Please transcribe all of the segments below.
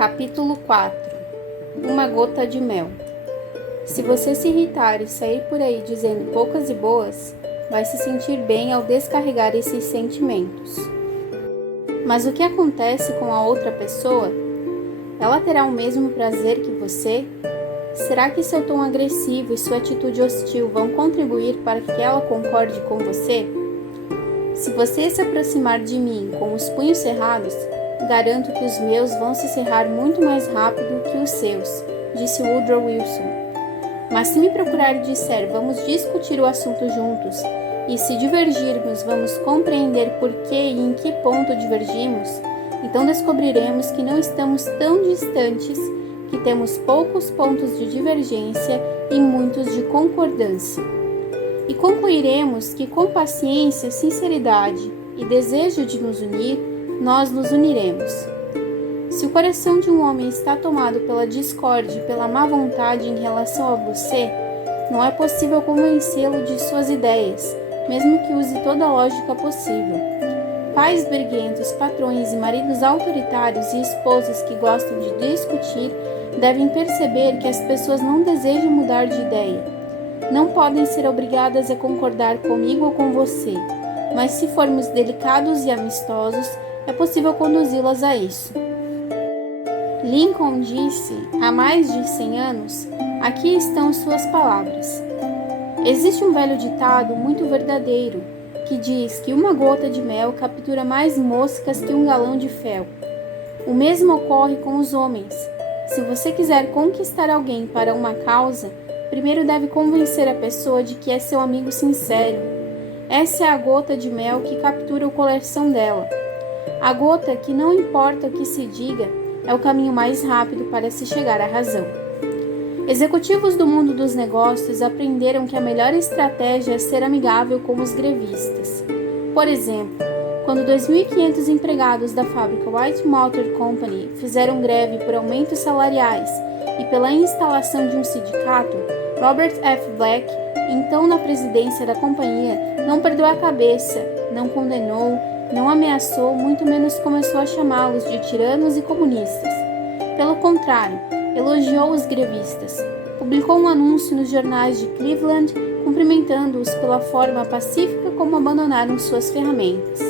Capítulo 4. Uma gota de mel. Se você se irritar e sair por aí dizendo poucas e boas, vai se sentir bem ao descarregar esses sentimentos. Mas o que acontece com a outra pessoa? Ela terá o mesmo prazer que você? Será que seu tom agressivo e sua atitude hostil vão contribuir para que ela concorde com você? Se você se aproximar de mim com os punhos cerrados, garanto que os meus vão se cerrar muito mais rápido que os seus, disse Woodrow Wilson. Mas se me procurar e disser vamos discutir o assunto juntos, e se divergirmos vamos compreender por que e em que ponto divergimos, então descobriremos que não estamos tão distantes, que temos poucos pontos de divergência e muitos de concordância. E concluiremos que com paciência, sinceridade e desejo de nos unir, nós nos uniremos. Se o coração de um homem está tomado pela discórdia e pela má vontade em relação a você, não é possível convencê-lo de suas ideias, mesmo que use toda a lógica possível. Pais briguentos, patrões e maridos autoritários e esposas que gostam de discutir devem perceber que as pessoas não desejam mudar de ideia. Não podem ser obrigadas a concordar comigo ou com você, mas se formos delicados e amistosos, é possível conduzi-las a isso. Lincoln disse, há mais de 100 anos, aqui estão suas palavras. Existe um velho ditado muito verdadeiro, que diz que uma gota de mel captura mais moscas que um galão de fel. O mesmo ocorre com os homens. Se você quiser conquistar alguém para uma causa, primeiro deve convencer a pessoa de que é seu amigo sincero. Essa é a gota de mel que captura o coração dela. A gota que, não importa o que se diga, é o caminho mais rápido para se chegar à razão. Executivos do mundo dos negócios aprenderam que a melhor estratégia é ser amigável com os grevistas. Por exemplo, quando 2.500 empregados da fábrica White Motor Company fizeram greve por aumentos salariais e pela instalação de um sindicato, Robert F. Black, então na presidência da companhia, não perdeu a cabeça, não condenou, não ameaçou, muito menos começou a chamá-los de tiranos e comunistas. Pelo contrário, elogiou os grevistas. Publicou um anúncio nos jornais de Cleveland, cumprimentando-os pela forma pacífica como abandonaram suas ferramentas.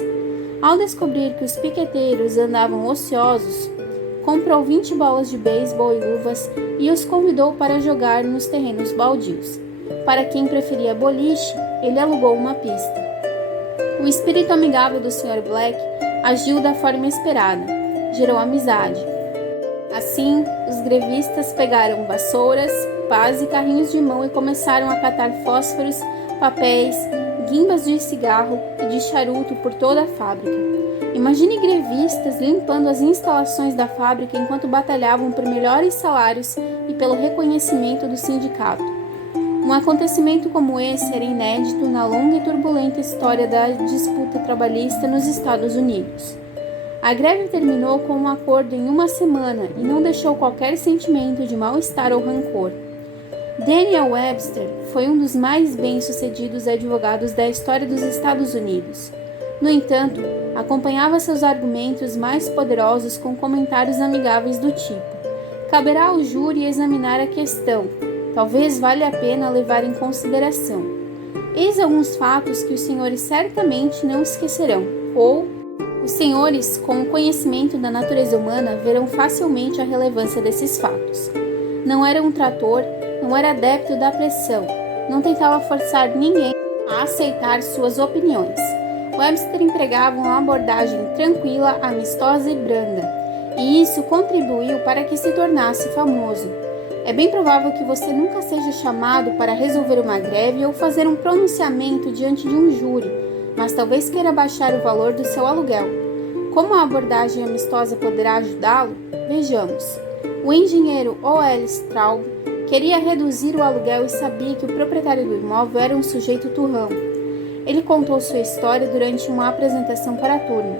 Ao descobrir que os piqueteiros andavam ociosos, comprou 20 bolas de beisebol e luvas e os convidou para jogar nos terrenos baldios. Para quem preferia boliche, ele alugou uma pista. O espírito amigável do Sr. Black agiu da forma esperada, gerou amizade. Assim, os grevistas pegaram vassouras, pás e carrinhos de mão e começaram a catar fósforos, papéis, guimbas de cigarro e de charuto por toda a fábrica. Imagine grevistas limpando as instalações da fábrica enquanto batalhavam por melhores salários e pelo reconhecimento do sindicato. Um acontecimento como esse era inédito na longa e turbulenta história da disputa trabalhista nos Estados Unidos. A greve terminou com um acordo em uma semana e não deixou qualquer sentimento de mal-estar ou rancor. Daniel Webster foi um dos mais bem-sucedidos advogados da história dos Estados Unidos. No entanto, acompanhava seus argumentos mais poderosos com comentários amigáveis do tipo: caberá ao júri examinar a questão. Talvez valha a pena levar em consideração. Eis alguns fatos que os senhores certamente não esquecerão, ou os senhores, com o conhecimento da natureza humana, verão facilmente a relevância desses fatos. Não era um trator, não era adepto da pressão, não tentava forçar ninguém a aceitar suas opiniões. Webster empregava uma abordagem tranquila, amistosa e branda, e isso contribuiu para que se tornasse famoso. É bem provável que você nunca seja chamado para resolver uma greve ou fazer um pronunciamento diante de um júri, mas talvez queira baixar o valor do seu aluguel. Como a abordagem amistosa poderá ajudá-lo? Vejamos. O engenheiro O.L. Straub queria reduzir o aluguel e sabia que o proprietário do imóvel era um sujeito turrão. Ele contou sua história durante uma apresentação para a turma.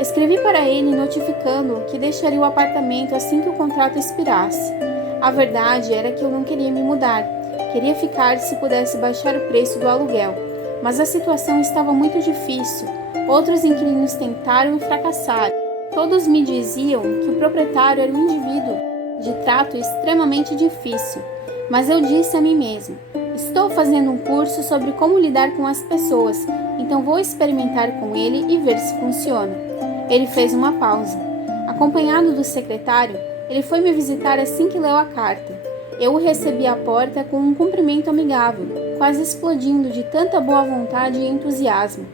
Escrevi para ele notificando-o que deixaria o apartamento assim que o contrato expirasse. A verdade era que eu não queria me mudar. Queria ficar se pudesse baixar o preço do aluguel. Mas a situação estava muito difícil. Outros inquilinos tentaram e fracassaram. Todos me diziam que o proprietário era um indivíduo de trato extremamente difícil, mas eu disse a mim mesmo: estou fazendo um curso sobre como lidar com as pessoas, então vou experimentar com ele e ver se funciona. Ele fez uma pausa. Acompanhado do secretário, ele foi me visitar assim que leu a carta. Eu o recebi à porta com um cumprimento amigável, quase explodindo de tanta boa vontade e entusiasmo.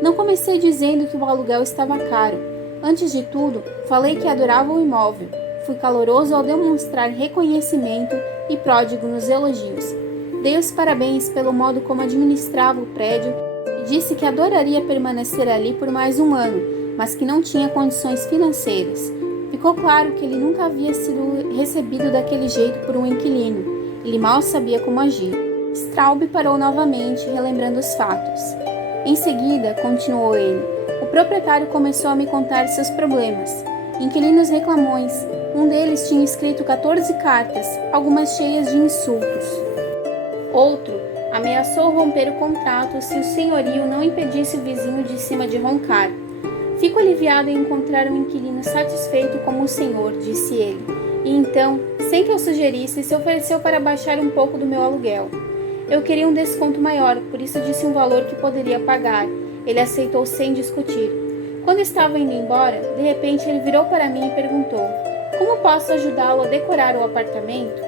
Não comecei dizendo que o aluguel estava caro. Antes de tudo, falei que adorava o imóvel. Fui caloroso ao demonstrar reconhecimento e pródigo nos elogios. Dei os parabéns pelo modo como administrava o prédio e disse que adoraria permanecer ali por mais um ano, mas que não tinha condições financeiras. Ficou claro que ele nunca havia sido recebido daquele jeito por um inquilino. Ele mal sabia como agir. Straub parou novamente, relembrando os fatos. Em seguida, continuou ele, o proprietário começou a me contar seus problemas. Inquilinos reclamões. Um deles tinha escrito 14 cartas, algumas cheias de insultos. Outro ameaçou romper o contrato se o senhorio não impedisse o vizinho de cima de roncar. Fico aliviado em encontrar um inquilino satisfeito como o senhor, disse ele. E então, sem que eu sugerisse, se ofereceu para baixar um pouco do meu aluguel. Eu queria um desconto maior, por isso disse um valor que poderia pagar. Ele aceitou sem discutir. Quando estava indo embora, de repente ele virou para mim e perguntou: como posso ajudá-lo a decorar o apartamento?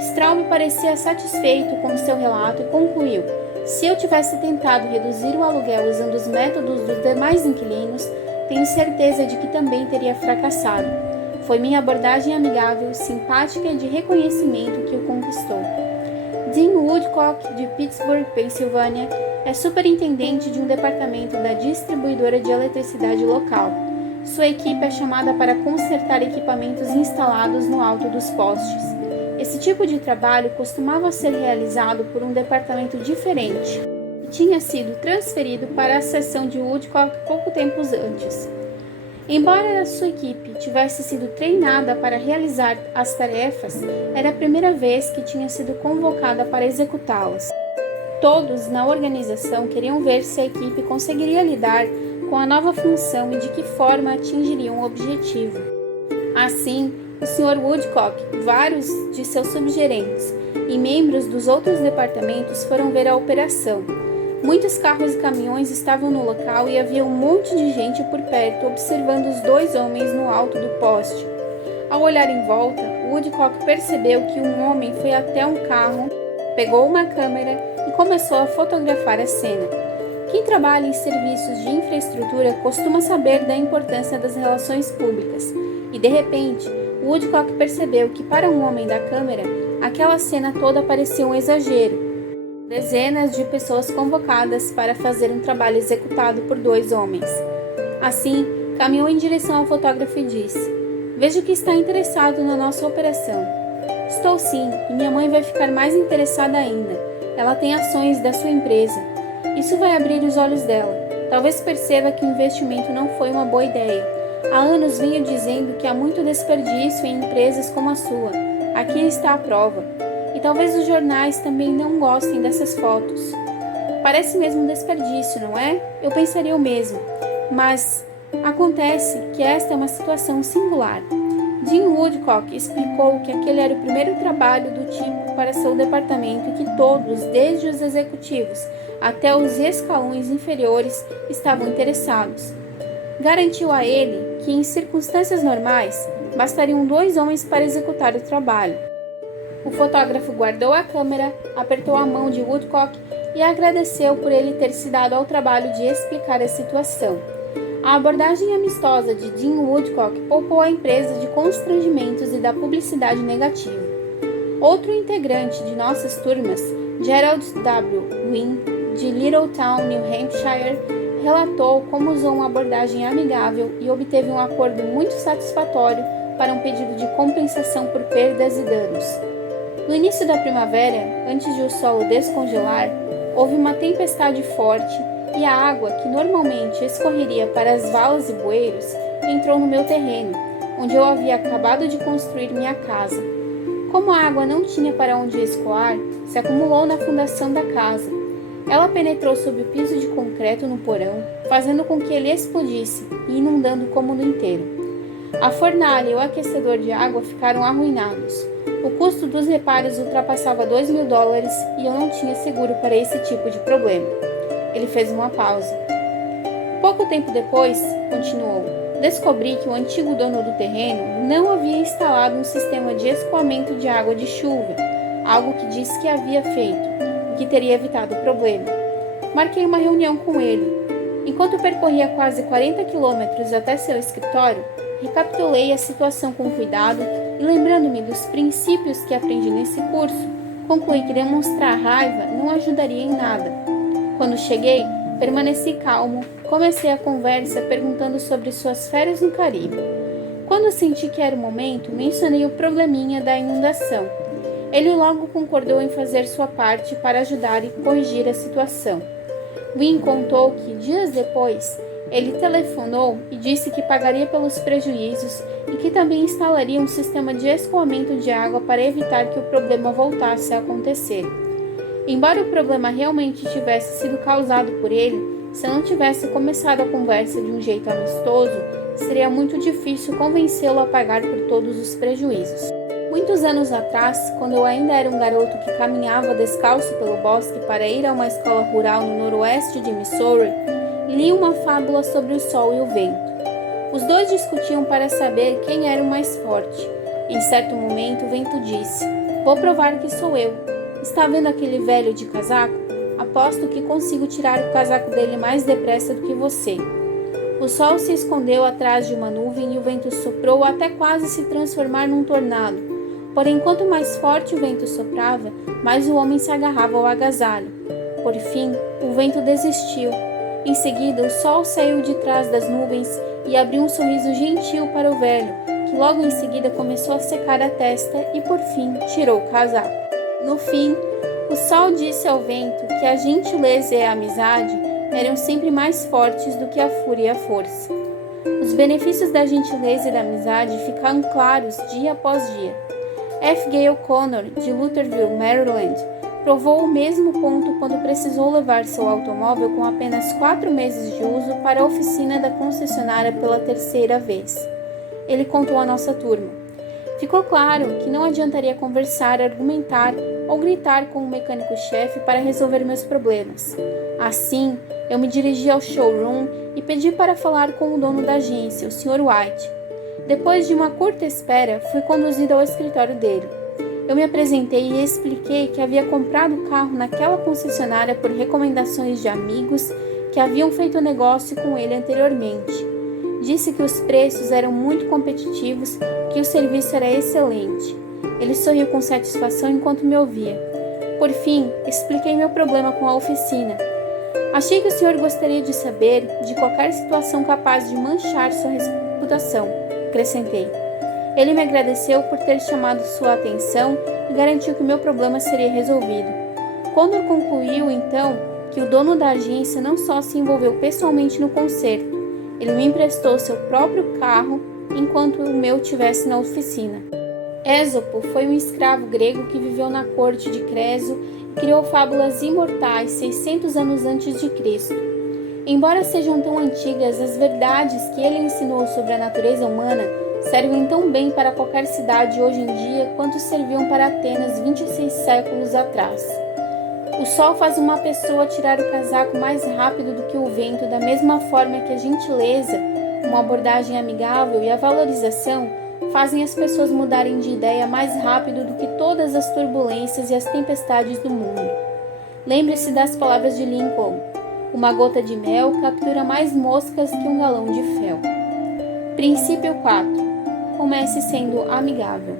Straub parecia satisfeito com seu relato e concluiu: se eu tivesse tentado reduzir o aluguel usando os métodos dos demais inquilinos, tenho certeza de que também teria fracassado. Foi minha abordagem amigável, simpática e de reconhecimento que o conquistou. Dean Woodcock, de Pittsburgh, Pensilvânia, é superintendente de um departamento da distribuidora de eletricidade local. Sua equipe é chamada para consertar equipamentos instalados no alto dos postes. Esse tipo de trabalho costumava ser realizado por um departamento diferente e tinha sido transferido para a seção de Woodcock pouco tempo antes. Embora a sua equipe tivesse sido treinada para realizar as tarefas, era a primeira vez que tinha sido convocada para executá-las. Todos na organização queriam ver se a equipe conseguiria lidar com a nova função e de que forma atingiriam o objetivo. Assim, o Sr. Woodcock, vários de seus subgerentes e membros dos outros departamentos foram ver a operação. Muitos carros e caminhões estavam no local e havia um monte de gente por perto observando os dois homens no alto do poste. Ao olhar em volta, Woodcock percebeu que um homem foi até um carro, pegou uma câmera e começou a fotografar a cena. Quem trabalha em serviços de infraestrutura costuma saber da importância das relações públicas, e de repente, Woodcock percebeu que para um homem da câmera, aquela cena toda parecia um exagero. Dezenas de pessoas convocadas para fazer um trabalho executado por dois homens. Assim, caminhou em direção ao fotógrafo e disse: vejo que está interessado na nossa operação. Estou sim, e minha mãe vai ficar mais interessada ainda. Ela tem ações da sua empresa. Isso vai abrir os olhos dela. Talvez perceba que o investimento não foi uma boa ideia. Há anos venho dizendo que há muito desperdício em empresas como a sua. Aqui está a prova. E talvez os jornais também não gostem dessas fotos. Parece mesmo um desperdício, não é? Eu pensaria o mesmo. Mas acontece que esta é uma situação singular. Dean Woodcock explicou que aquele era o primeiro trabalho do tipo para seu departamento e que todos, desde os executivos até os escalões inferiores, estavam interessados. Garantiu a ele que, em circunstâncias normais, bastariam 2 homens para executar o trabalho. O fotógrafo guardou a câmera, apertou a mão de Woodcock e agradeceu por ele ter se dado ao trabalho de explicar a situação. A abordagem amistosa de Dean Woodcock poupou a empresa de constrangimentos e da publicidade negativa. Outro integrante de nossas turmas, Gerald W. Wynne, de Littleton, New Hampshire, relatou como usou uma abordagem amigável e obteve um acordo muito satisfatório para um pedido de compensação por perdas e danos. No início da primavera, antes de o solo descongelar, houve uma tempestade forte e a água, que normalmente escorreria para as valas e bueiros, entrou no meu terreno, onde eu havia acabado de construir minha casa. Como a água não tinha para onde escoar, se acumulou na fundação da casa. Ela penetrou sob o piso de concreto no porão, fazendo com que ele explodisse e inundando o cômodo inteiro. A fornalha e o aquecedor de água ficaram arruinados. O custo dos reparos ultrapassava $2.000 e eu não tinha seguro para esse tipo de problema. Ele fez uma pausa. Pouco tempo depois, continuou, descobri que o antigo dono do terreno não havia instalado um sistema de escoamento de água de chuva, algo que disse que havia feito, o que teria evitado o problema. Marquei uma reunião com ele. Enquanto percorria quase 40 quilômetros até seu escritório, recapitulei a situação com cuidado e, lembrando-me dos princípios que aprendi nesse curso, concluí que demonstrar raiva não ajudaria em nada. Quando cheguei, permaneci calmo, comecei a conversa perguntando sobre suas férias no Caribe. Quando senti que era o momento, mencionei o probleminha da inundação. Ele logo concordou em fazer sua parte para ajudar e corrigir a situação. Wynne contou que, dias depois, ele telefonou e disse que pagaria pelos prejuízos e que também instalaria um sistema de escoamento de água para evitar que o problema voltasse a acontecer. Embora o problema realmente tivesse sido causado por ele, se eu não tivesse começado a conversa de um jeito amistoso, seria muito difícil convencê-lo a pagar por todos os prejuízos. Muitos anos atrás, quando eu ainda era um garoto que caminhava descalço pelo bosque para ir a uma escola rural no noroeste de Missouri, li uma fábula sobre o sol e o vento. Os dois discutiam para saber quem era o mais forte. Em certo momento, o vento disse: "Vou provar que sou eu. Está vendo aquele velho de casaco? Aposto que consigo tirar o casaco dele mais depressa do que você." O sol se escondeu atrás de uma nuvem e o vento soprou até quase se transformar num tornado. Porém, quanto mais forte o vento soprava, mais o homem se agarrava ao agasalho. Por fim, o vento desistiu. Em seguida, o sol saiu de trás das nuvens e abriu um sorriso gentil para o velho, que logo em seguida começou a secar a testa e, por fim, tirou o casaco. No fim, o sol disse ao vento que a gentileza e a amizade eram sempre mais fortes do que a fúria e a força. Os benefícios da gentileza e da amizade ficaram claros dia após dia. F. Gale Connor, de Lutherville, Maryland, provou o mesmo ponto quando precisou levar seu automóvel com apenas 4 meses de uso para a oficina da concessionária pela terceira vez. Ele contou à nossa turma. Ficou claro que não adiantaria conversar, argumentar ou gritar com o mecânico-chefe para resolver meus problemas. Assim, eu me dirigi ao showroom e pedi para falar com o dono da agência, o Sr. White. Depois de uma curta espera, fui conduzido ao escritório dele. Eu me apresentei e expliquei que havia comprado o carro naquela concessionária por recomendações de amigos que haviam feito negócio com ele anteriormente. Disse que os preços eram muito competitivos e que o serviço era excelente. Ele sorriu com satisfação enquanto me ouvia. Por fim, expliquei meu problema com a oficina. Achei que o senhor gostaria de saber de qualquer situação capaz de manchar sua reputação, acrescentei. Ele me agradeceu por ter chamado sua atenção e garantiu que meu problema seria resolvido. Condor concluiu, então, que o dono da agência não só se envolveu pessoalmente no conserto, ele me emprestou seu próprio carro enquanto o meu estivesse na oficina. Ésopo foi um escravo grego que viveu na corte de Creso e criou fábulas imortais 600 anos antes de Cristo. Embora sejam tão antigas, as verdades que ele ensinou sobre a natureza humana servem tão bem para qualquer cidade hoje em dia quanto serviam para Atenas 26 séculos atrás. O sol faz uma pessoa tirar o casaco mais rápido do que o vento, da mesma forma que a gentileza, uma abordagem amigável e a valorização fazem as pessoas mudarem de ideia mais rápido do que todas as turbulências e as tempestades do mundo. Lembre-se das palavras de Lincoln: uma gota de mel captura mais moscas que um galão de fel. Princípio 4. Comece sendo amigável.